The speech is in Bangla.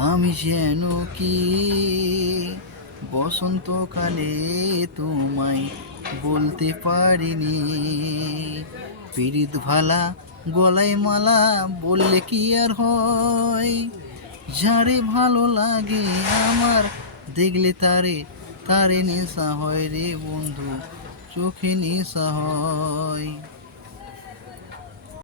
আমি যেন কি? বসন্তকালে তোমায় বলতে পারিনি। পীড়িত ভালা গলায় মালা বললে কি আর হয়? যারে ভালো লাগে আমার, দেখলে তারে তারে নেশা হয় রে বন্ধু, চোখে নেশা হয়।